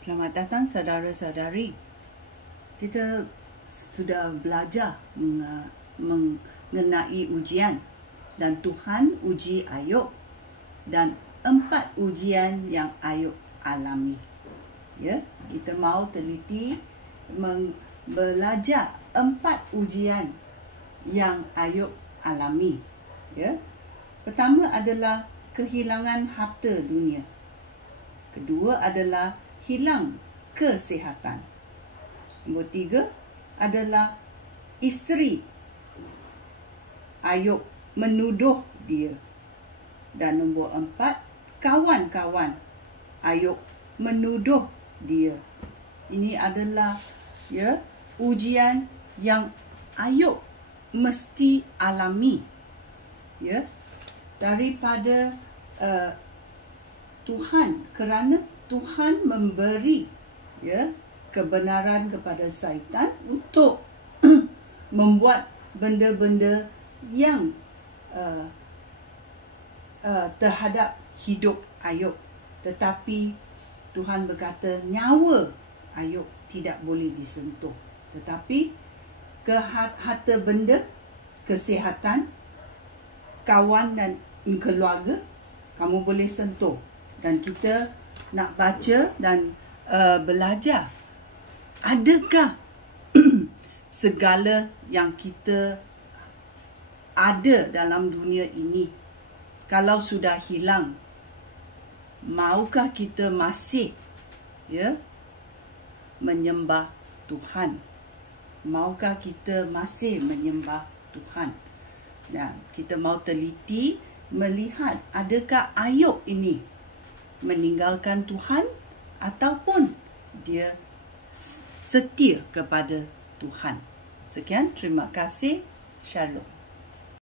Selamat datang saudara-saudari. Kita sudah belajar mengenai ujian dan Tuhan uji Ayub dan 4 ujian yang Ayub alami. Ya, kita mau teliti belajar 4 ujian yang Ayub alami. Ya. Pertama adalah kehilangan harta dunia. Kedua adalah hilang kesihatan. Nombor 3 adalah isteri Ayub menuduh dia. Dan nombor 4, kawan-kawan Ayub menuduh dia. Ini adalah ujian yang Ayub mesti alami. Ya, daripada Tuhan, kerana Tuhan memberi kebenaran kepada syaitan untuk membuat benda-benda yang terhadap hidup Ayub. Tetapi Tuhan berkata nyawa Ayub tidak boleh disentuh. Tetapi harta benda, kesihatan, kawan dan keluarga kamu boleh sentuh. Dan kita nak baca dan belajar, adakah segala yang kita ada dalam dunia ini kalau sudah hilang, maukah kita masih menyembah Tuhan? Maukah kita masih menyembah Tuhan? Dan kita mau teliti melihat adakah Ayub ini meninggalkan Tuhan ataupun dia setia kepada Tuhan. Sekian, terima kasih. Shalom.